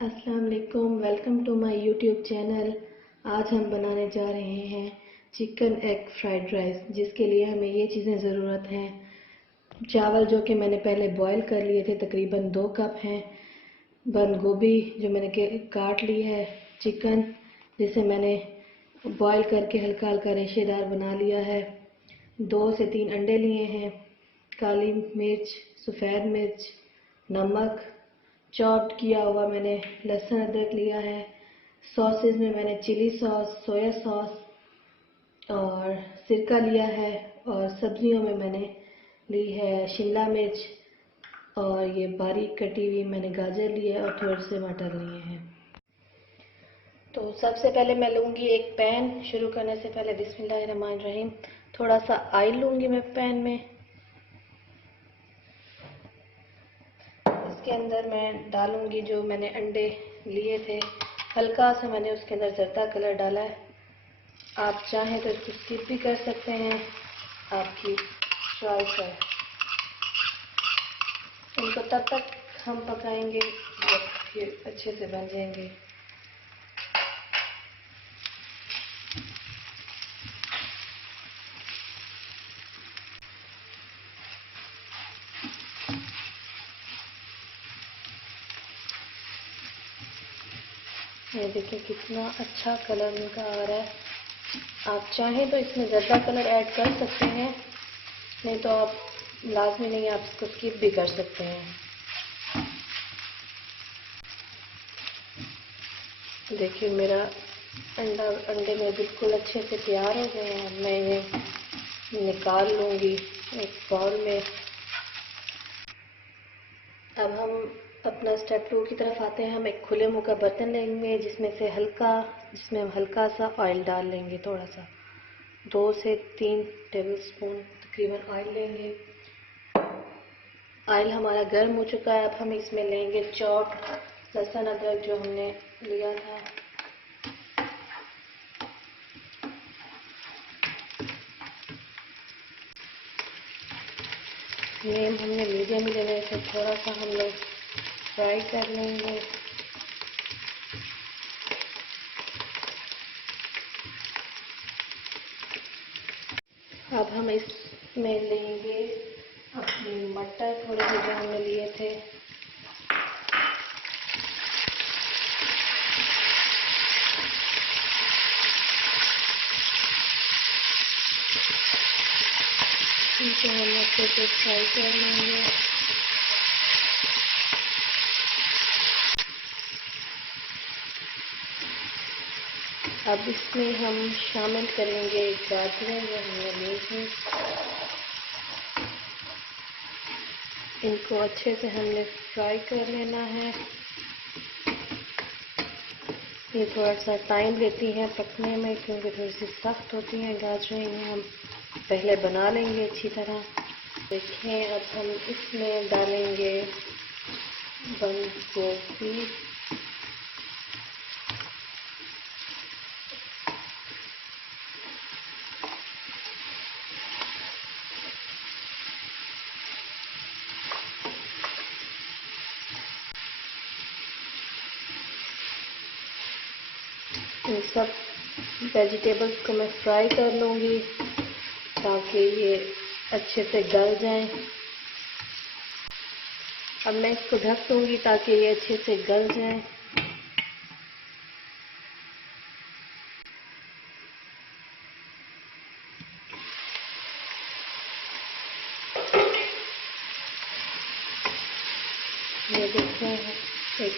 अस्सलाम वालेकुम, welcome to my YouTube channel. आज हम बनाने जा रहे हैं चिकन एग फ्राइड राइस, जिसके लिए हमें ये चीज़ें ज़रूरत हैं। चावल जो कि मैंने पहले बॉईल कर लिए थे, तकरीबन 2 कप हैं। बंद गोभी जो मैंने काट ली है। चिकन जिसे मैंने बॉईल करके हल्का हल्का रेशेदार बना लिया है। 2 से 3 अंडे लिए हैं। काली मिर्च, सफ़ेद मिर्च, नमक, चॉप्ड किया हुआ मैंने लहसुन अदरक लिया है। सॉसेज में मैंने चिली सॉस, सोया सॉस और सिरका लिया है। और सब्जियों में मैंने ली है शिमला मिर्च और ये बारीक कटी हुई मैंने गाजर ली है और थोड़े से मटर लिए हैं। तो सबसे पहले मैं लूँगी एक पैन। शुरू करने से पहले बिस्मिल्लाहिर्रहमानिर्रहीम, थोड़ा सा ऑयल लूँगी मैं पैन में। इसके अंदर मैं डालूँगी जो मैंने अंडे लिए थे। हल्का सा मैंने उसके अंदर जर्दा कलर डाला है। आप चाहें तो इसको स्किप भी कर सकते हैं, आपकी चॉइस है। इनको तब तक हम पकाएंगे जब ये अच्छे से बन जाएंगे। ये देखिए कितना अच्छा कलर इनका आ रहा है। आप चाहें तो इसमें ज़्यादा कलर ऐड कर सकते हैं, नहीं तो आप लाजमी नहीं, आप इसको स्किप भी कर सकते हैं। देखिए मेरा अंडे में बिल्कुल अच्छे से तैयार हो गए हैं। मैं ये निकाल लूँगी एक बाउल में। अब हम अपना स्टेप 2 की तरफ आते हैं। हम एक खुले मुँह का बर्तन लेंगे जिसमें हम हल्का सा ऑयल डाल लेंगे। थोड़ा सा 2 से 3 टेबलस्पून तकरीबन ऑयल लेंगे। ऑयल हमारा गर्म हो चुका है। अब हम इसमें लेंगे चॉप्ड लहसुन अदरक जो हमने लिया था। फ्लेम हमने मीडियम ही लेना है, इसे थोड़ा सा हम लोग फ्राई कर लेंगे। अब हम इसमें लेंगे अपने मटर थोड़े से जो हमने लिए थे। इनको हम अच्छे से फ्राई कर लेंगे। अब इसमें हम शामिल करेंगे गाजरें जो हमने ली थी। इनको अच्छे से हमने फ्राई कर लेना है। ये थोड़ा सा टाइम लेती हैं पकने में, क्योंकि थोड़ी सी सख्त होती हैं गाजरें। इन्हें हम पहले बना लेंगे अच्छी तरह। देखें अब हम इसमें डालेंगे बंद गोभी। इन सब वेजिटेबल्स को मैं फ्राई कर लूँगी ताकि ये अच्छे से गल जाएं। अब मैं इसको ढक दूँगी ताकि ये अच्छे से गल जाएं। ये देखते हैं एक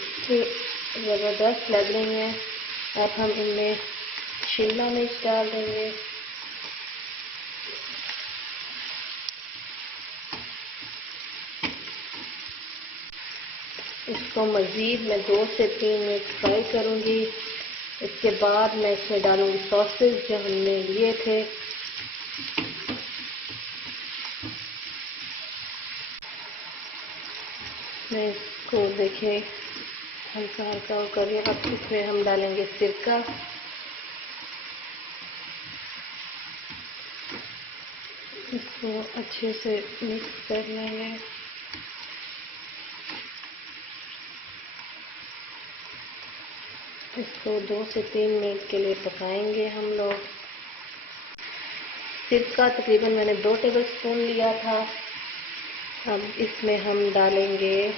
ज़बरदस्त लग रही हैं। अब हम इनमें शिमला मिर्च डाल देंगे। इसको मज़ीद मैं 2 से 3 मिनट फ्राई करूँगी। इसके बाद मैं इसमें डालूँगी सॉसेज जो हमने लिए थे। मैं इसको देखें हल्का हल्का हो कर। अब इसमें हम डालेंगे सिरका। इसको अच्छे से मिक्स कर लेंगे। इसको 2 से 3 मिनट के लिए पकाएंगे हम लोग। सिरका तकरीबन मैंने 2 टेबलस्पून लिया था। अब इसमें हम डालेंगे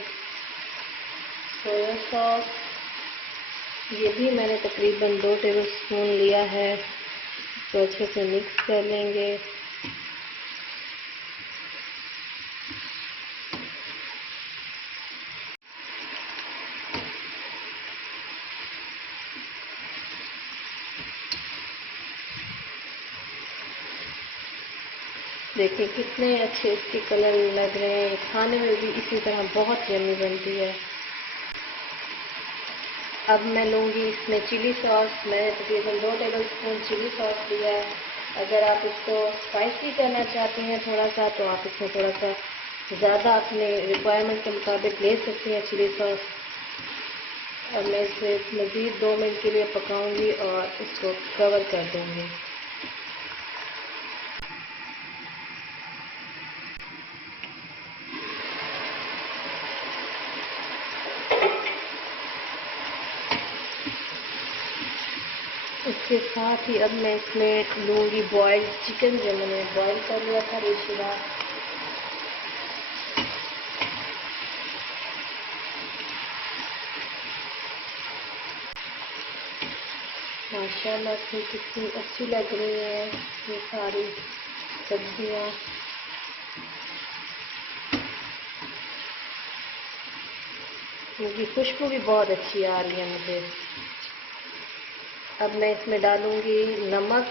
सोया सॉस, ये भी मैंने तकरीबन 2 टेबलस्पून लिया है। तो अच्छे से मिक्स कर लेंगे। देखिए कितने अच्छे इसके कलर लग रहे हैं। खाने में भी इसी तरह बहुत यम्मी बनती है। अब मैं लूँगी इसमें चिली सॉस। मैंने तकरीबन 2 टेबलस्पून चिली सॉस लिया है। अगर आप इसको स्पाइसी करना चाहते हैं थोड़ा सा, तो आप इसमें थोड़ा सा ज़्यादा अपने रिक्वायरमेंट के मुताबिक ले सकते हैं चिली सॉस। अब मैं इसे मज़ीद 2 मिनट के लिए पकाऊंगी और इसको कवर कर दूंगी। इसके साथ ही अब मैं इसमें लूँगी बॉइल्ड चिकन, जो मैंने बॉईल कर लिया था रेशेदार। माशाल्लाह से कितनी अच्छी लग रही है ये सारी सब्जियाँ। इनकी खुशबू भी बहुत अच्छी आ रही है मुझे। अब मैं इसमें डालूँगी नमक।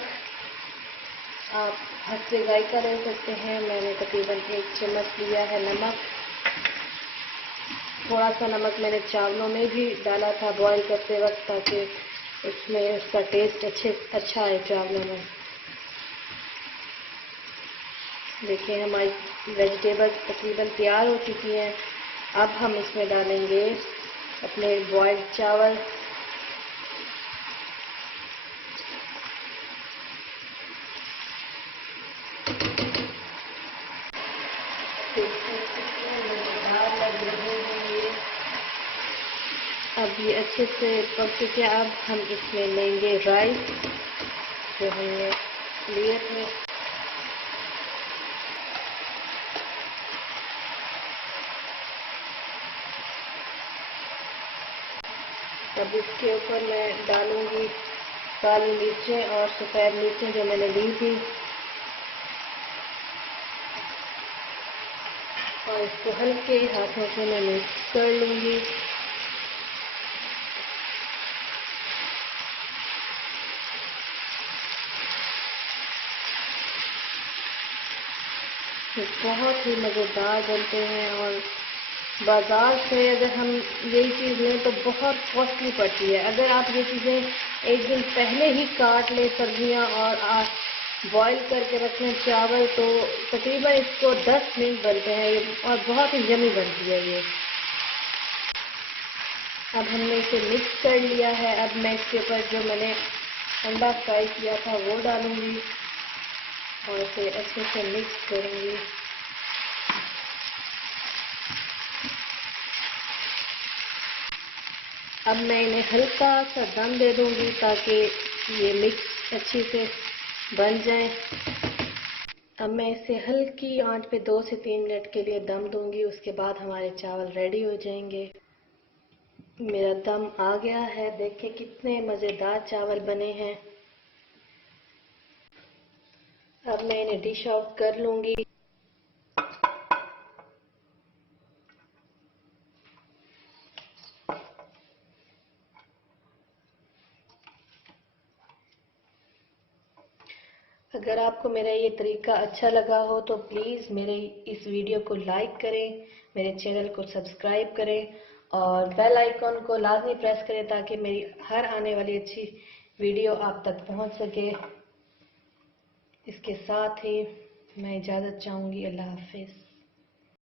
आप हस्बे जायका ले सकते हैं। मैंने तकरीबन 1 चम्मच लिया है नमक। थोड़ा सा नमक मैंने चावलों में भी डाला था बॉईल करते वक्त, ताकि उसमें उसका टेस्ट अच्छा आए चावलों में। देखिए हमारी वेजिटेबल्स तकरीबन तैयार हो चुकी हैं। अब हम इसमें डालेंगे अपने बॉइल्ड चावल। मज़ेदार लग रहे हैं ये। अब ये अच्छे से पक चुके हैं। अब हम इसमें लेंगे राइस जो हमने लिए थे। अब इसके ऊपर मैं डालूंगी काली मिर्चें और सफ़ेद मिर्चें जो मैंने ली थी, और इसको हल्के हाथों से मैं मिक्स कर लूँगी। बहुत ही मज़ेदार बनते हैं और बाज़ार से अगर हम यही चीज़ लें तो बहुत कॉस्टली पड़ती है। अगर आप ये चीज़ें एक दिन पहले ही काट लें सब्जियां और आप बॉईल करके रख लें चावल, तो तकरीबन इसको 10 मिनट बनते हैं और बहुत ही यम्मी बनती है ये। अब हमने इसे मिक्स कर लिया है। अब मैं इसके ऊपर जो मैंने अंडा फ्राई किया था वो डालूँगी और इसे अच्छे से मिक्स करूँगी। अब मैं इन्हें हल्का सा दम दे दूँगी ताकि ये मिक्स अच्छी से बन जाए। अब मैं इसे हल्की आंच पे 2 से 3 मिनट के लिए दम दूँगी। उसके बाद हमारे चावल रेडी हो जाएंगे। मेरा दम आ गया है। देखिए कितने मज़ेदार चावल बने हैं। अब मैं इन्हें डिश आउट कर लूँगी। अगर आपको मेरा ये तरीका अच्छा लगा हो तो प्लीज़ मेरे इस वीडियो को लाइक करें, मेरे चैनल को सब्सक्राइब करें और बेल आइकॉन को लाजमी प्रेस करें ताकि मेरी हर आने वाली अच्छी वीडियो आप तक पहुंच सके। इसके साथ ही मैं इजाज़त चाहूँगी। अल्लाह हाफिज़।